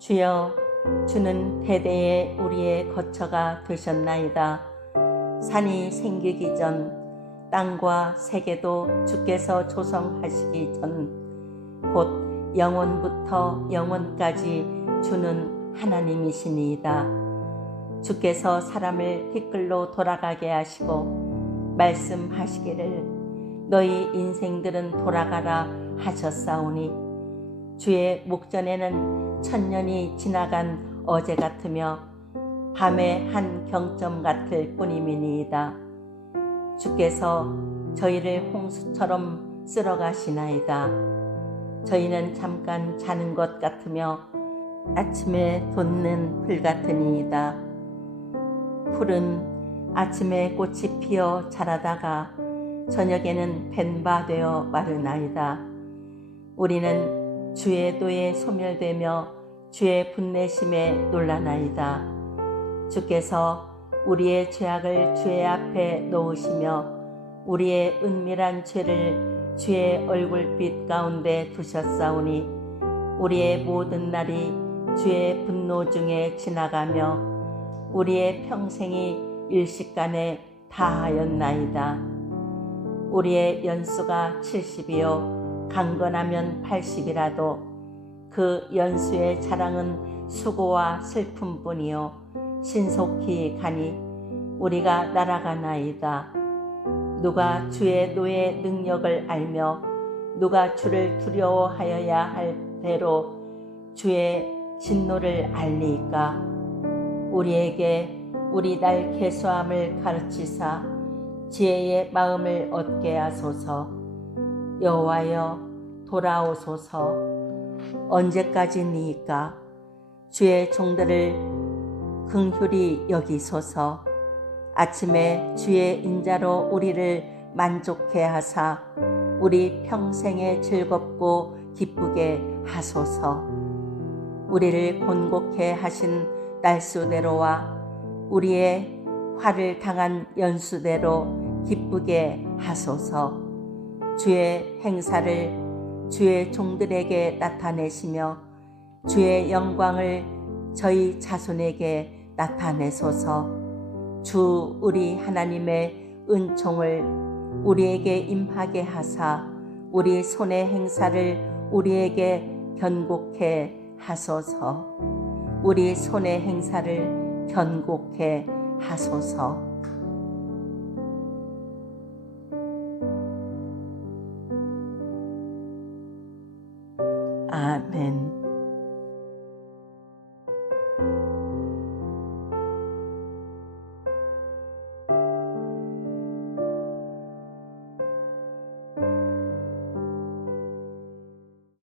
주여 주는 대대에 우리의 거처가 되셨나이다. 산이 생기기 전 땅과 세계도 주께서 조성하시기 전 곧 영원부터 영원까지 주는 하나님이시니이다. 주께서 사람을 티끌로 돌아가게 하시고 말씀하시기를 너희 인생들은 돌아가라 하셨사오니 주의 목전에는 천년이 지나간 어제 같으며 밤의 한 경점 같을 뿐이미니이다. 주께서 저희를 홍수처럼 쓸어 가시나이다. 저희는 잠깐 자는 것 같으며 아침에 돋는 풀 같으니이다. 풀은 아침에 꽃이 피어 자라다가 저녁에는 벤바 되어 마르나이다. 우리는 주의 도에 소멸되며 주의 분내심에 놀라나이다. 주께서 우리의 죄악을 주의 앞에 놓으시며 우리의 은밀한 죄를 주의 얼굴빛 가운데 두셨사오니 우리의 모든 날이 주의 분노 중에 지나가며 우리의 평생이 일식간에 다하였나이다. 우리의 연수가 70이요 강건하면 80이라도 그 연수의 자랑은 수고와 슬픔뿐이요. 신속히 가니 우리가 날아가나이다. 누가 주의 노의 능력을 알며 누가 주를 두려워하여야 할 대로 주의 진노를 알리까? 우리에게 우리 날 개수함을 가르치사 지혜의 마음을 얻게 하소서 여호와여 돌아오소서. 언제까지니까? 주의 종들을 긍휼히 여기소서. 아침에 주의 인자로 우리를 만족해 하사 우리 평생에 즐겁고 기쁘게 하소서. 우리를 곤곡해 하신 날수대로와 우리의 화를 당한 연수대로 기쁘게 하소서 주의 행사를 주의 종들에게 나타내시며 주의 영광을 저희 자손에게 나타내소서. 주 우리 하나님의 은총을 우리에게 임하게 하사 우리 손의 행사를 우리에게 견곡해 하소서. 우리 손의 행사를 견곡해 하소서 아멘